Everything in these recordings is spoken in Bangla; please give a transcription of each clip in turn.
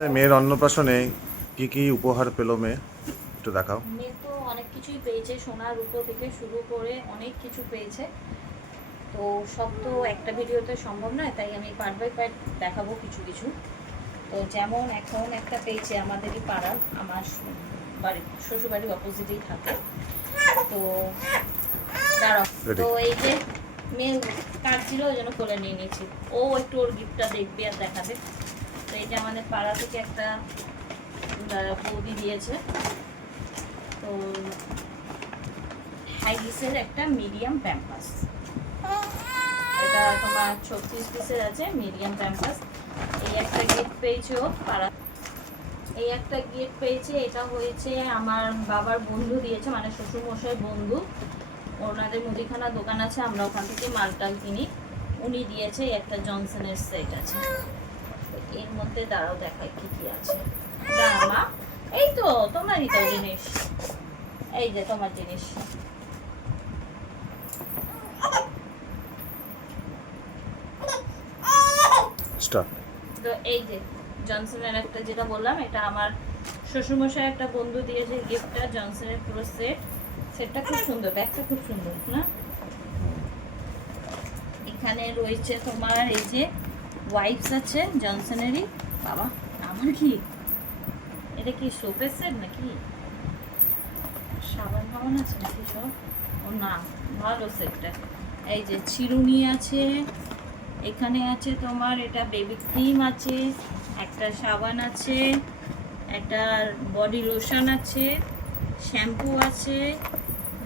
মেয়ের অন্নপ্রাশনে কি কি উপহার পেলো মেয়ে একটু দেখাও। মেয়ে তো অনেক কিছুই পেয়েছে, সোনা রূপো থেকে শুরু করে অনেক কিছু পেয়েছে। তো সব তো একটা ভিডিওতে সম্ভব নয়, তাই আমি পার্ট বাই পার্ট দেখাবো কিছু কিছু। তো যেমন এখন একটা পেয়েছে আমাদেরই পাড়ার, আমার বাড়ির শ্বশুরবাড়ির অপোজিটেই থাকে। তো দাঁড়াও, তো এই যে মেয়ে কাটছিল ওই জন্য কোলে নিয়ে নিয়েছি। ও একটু ওর গিফটটা দেখবে আর দেখাবে। তো এটা আমাদের পাড়া থেকে একটা বৌদি দিয়েছে। তো হাইগিসের একটা মিডিয়াম প্যাম্পাস, এটা তোমার 36 পিসের আছে মিডিয়াম প্যাম্পাস। এই একটা গিফট পেয়েছে ও পাড়া, এই একটা গিফট পেয়েছে। এটা হয়েছে আমার বাবার বন্ধু দিয়েছে, মানে শ্বশুরমশাই বন্ধু, ওনাদের মুদিখানা দোকান আছে, আমরা ওখান থেকে মালটাল কিনি। উনি দিয়েছে একটা জনসনের সেট আছে। এর মধ্যে দাঁড়াও দেখায় কি কি আছে। মা, এই তো তোমারই তো জিনিস, এই যে তোমার জিনিস। তো এই যে জনসনের একটা, যেটা বললাম এটা আমার শ্বশুরমশাই একটা বন্ধু দিয়েছে গিফটটা, জনসনের পুরো সেট। সেটটা খুব সুন্দর, ব্যাগটা খুব সুন্দর না। এখানে রয়েছে তোমার এই যে ওয়াইপস আছে জনসনেরই। বাবা আমার কি এটা কি সোপের সেট নাকি সাবান ফাবান আছে নাকি সব? ও না, ভালো সেটটা। এই যে চিরুনি আছে, এখানে আছে তোমার এটা বেবি ক্রিম আছে, একটা সাবান আছে, একটা বডি লোশন আছে, শ্যাম্পু আছে,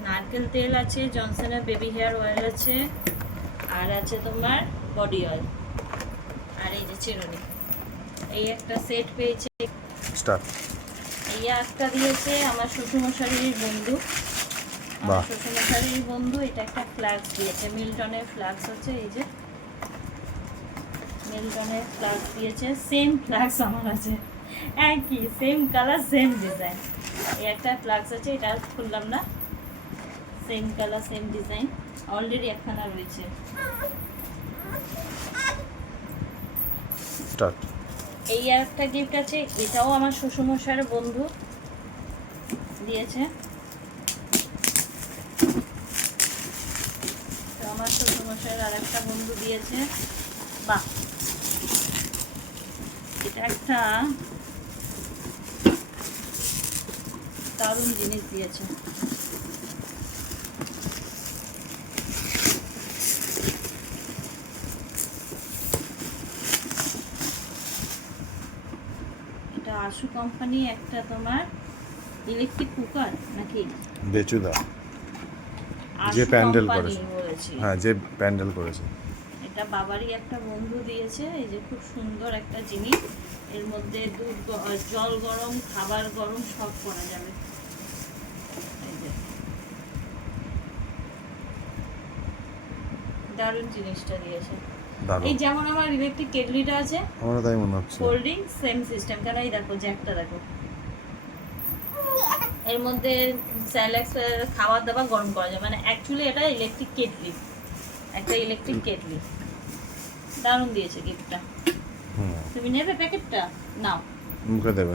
নারকেল তেল আছে, জনসনের বেবি হেয়ার অয়েল আছে, আর আছে তোমার বডি অয়েল, আর এই যে চিরুনি। এই একটা সেট পেয়েছে। এই একটা দিয়েছে আমার শ্বশুরমশাইয়ের বন্ধু, আমার শ্বশুরমশাইয়ের বন্ধু। এটা একটা ফ্ল্যাক্স দিয়েছে, মিল্টনের ফ্ল্যাক্স আছে, এই যে মিল্টনের ফ্ল্যাক্স দিয়েছে। সেম ফ্ল্যাক্স আমার আছে, একই সেম কালার সেম ডিজাইন। এই একটা ফ্ল্যাক্স আছে, এটা খুললাম না, same colour same design, already একখানা রয়েছে। এই একটা গিফট আছে, এটাও আমার শ্বশুরমশাইয়ের বন্ধু দিয়েছে। তো আমার শ্বশুরমশাইয়ের আর একটা বন্ধু দিয়েছে। বাহ, এটা একটা দারুণ জিনিস দিয়েছে। এটা আশু কোম্পানি একটা তোমার ইলেকট্রিক কুকার নাকি বেচুদা, যে প্যান্ডেল করেছে, হ্যাঁ যে প্যান্ডেল করেছে। এটা বাবারই একটা বন্ধু দিয়েছে। এই যে খুব সুন্দর একটা জিনিস, এর মধ্যে দুধ, জল গরম, খাবার গরম সব করা যাবে। এই যে দারুণ জিনিসটা দিয়েছে। এই যেমন আমার ইলেকট্রিক কেটলিটা আছে, আমারও তাই মনে হচ্ছে, ফোল্ডিং সেম সিস্টেম। কেন এই দেখো জ্যাকটা দেখো, এর মধ্যে স্যালাক্স খাবার দাবার গরম করা যায়, মানে অ্যাকচুয়ালি এটা ইলেকট্রিক কেটলি, একটা ইলেকট্রিক কেটলি। দারুণ দিয়েছে গিফটটা। তুমি নেবে প্যাকেটটা? নাও, মুখে দেবে।